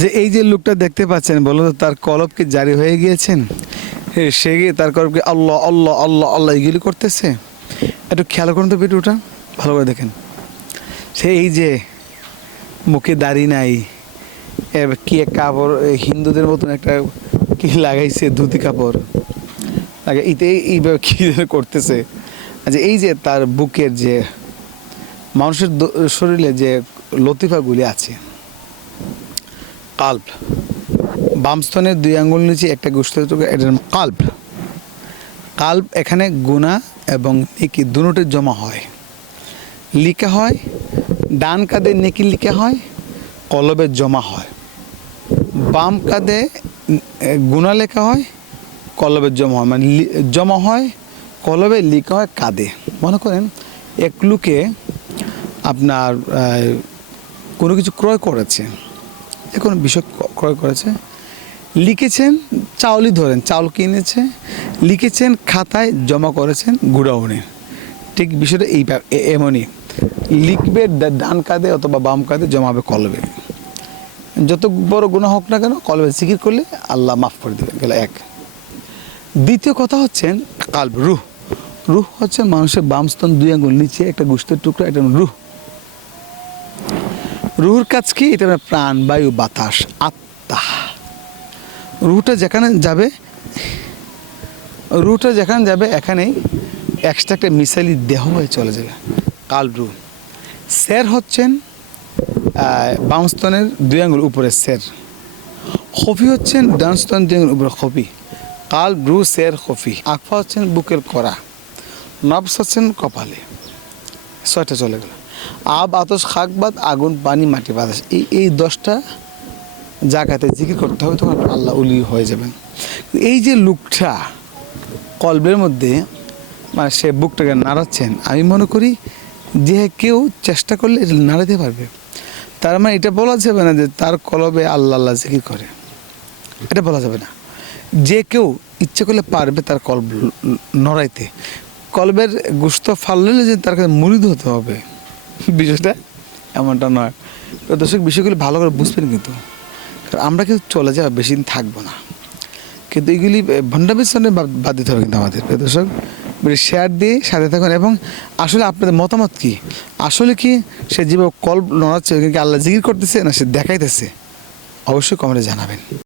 যে এই যে লোকটা দেখতে পাচ্ছেন, বলো তার কলব কি জারি হয়ে গিয়েছেন সে গিয়ে তার কলব কি আল্লাহ আল্লাহ আল্লাহ আল্লাহ এগুলি করতেছে? একটু খেয়াল করুন তো ভিডিওটা, ভালো করে দেখেন। সে এই যে মুখে দাড়ি নাই কি এক কাপড় হিন্দুদের মতন একটা কি লাগাইছে, ধুতি কাপড়? লাগে ইতে, এইভাবে কি করতেছে। আচ্ছা এই যে তার বুকের যে মানুষের শরীরে যে লতিফাগুলি আছে কাল্প। বামস্তনের দুই আঙ্গুল নিচে একটা গোষ্ঠী এটার নাম কাল্প। কাল্প এখানে গুণা এবং নেকি দুটোতে জমা হয়। লিখা হয়, ডান কাঁধে নেকি লিখা হয়, কলবে জমা হয়। বাম কাঁধে গুণা লেখা হয়, কলবে জমা হয়। মানে জমা হয়, কলবে লিখা হয় কাঁধে। মনে করেন এক লোকে আপনার কোনো কিছু ক্রয় করেছে। কোনো বিষয় ক্রয় করেছে। লিখেছেন চাউলই ধরেন, চাউল কিনেছে, লিখেছেন খাতায় জমা করেছেন গুডাউনে। ঠিক বিষয়টা এই এমনই। লিখবে ডান কাঁধে অথবা বাম কাঁধে জমাবে কলবে যত বড় গুণা হোক না কেন কলবে জিকির করলে আল্লাহ মাফ করে দেবে গেল এক। দ্বিতীয় কথা হচ্ছেন কাল্ব, রুহ। রুহ হচ্ছে মানুষের বাম স্তন দুই আঙ্গুল, নিচে একটা গোষ্ঠের টুকরা, একটা রুহ। রুহুর কাজ কি? এটা প্রাণ বায়ু বাতাস আত্মা। রুহটা যেখানে যাবে রুহটা যেখানে যাবে এখানেই এক্সট্রা একটা মিসাইলি দেহ হয়ে চলে যাবে। কাল রুহ। স্যার হচ্ছেন আহ, বাম স্তনের দুই আঙ্গুল উপরে স্যার। খফি হচ্ছেন ডান স্তন দুই আঙ্গুল উপরে খফি। কাল ব্রু স্যার খফি। আকফা হচ্ছেন বুকের করা নবস হচ্ছেন কপালে। ছয়টা চলে গেল। আব, আতস, খাক বাদ, আগুন, পানি, মাটি বাতাস। এই এই দশটা জায়গাতে জিকির করতে হবে, তখন আল্লাহ উলি হয়ে যাবেন। এই যে লোকটা কলবের মধ্যে মানে সে বুকটাকে নাড়াচ্ছেন, আমি মনে করি যে কেউ চেষ্টা করলে এটা নাড়াতে পারবে। তার মানে এটা বলা যাবে না যে তার কলবে আল্লাহ আল্লাহ জিকির করে। এটা বলা যাবে না। যে কেউ ইচ্ছে করলে পারবে তার কলব নড়াইতে। কলবের গুস্ত ফাললে যে তার কাছে মুরিদ হতে হবে। বিষয়টা এমনটা নয়। তো দর্শক, বিষয়গুলি ভালো করে বুঝবেন কিন্তু। কারণ আমরা কিন্তু চলে যাওয়া বেশি দিন থাকব না। কিন্তু এইগুলি ভণ্ডামের সামনে বাদ দিতে হবে কিন্তু আমাদের। দর্শক শেয়ার দিয়ে সাথে থাকুন এবং আসলে আপনাদের মতামত কি? আসলে কি সে যেভাবে কল নড়াচ্ছে আল্লাহ জিকির করতেছে না সে দেখাইতেছে? অবশ্যই কমেন্টে জানাবেন।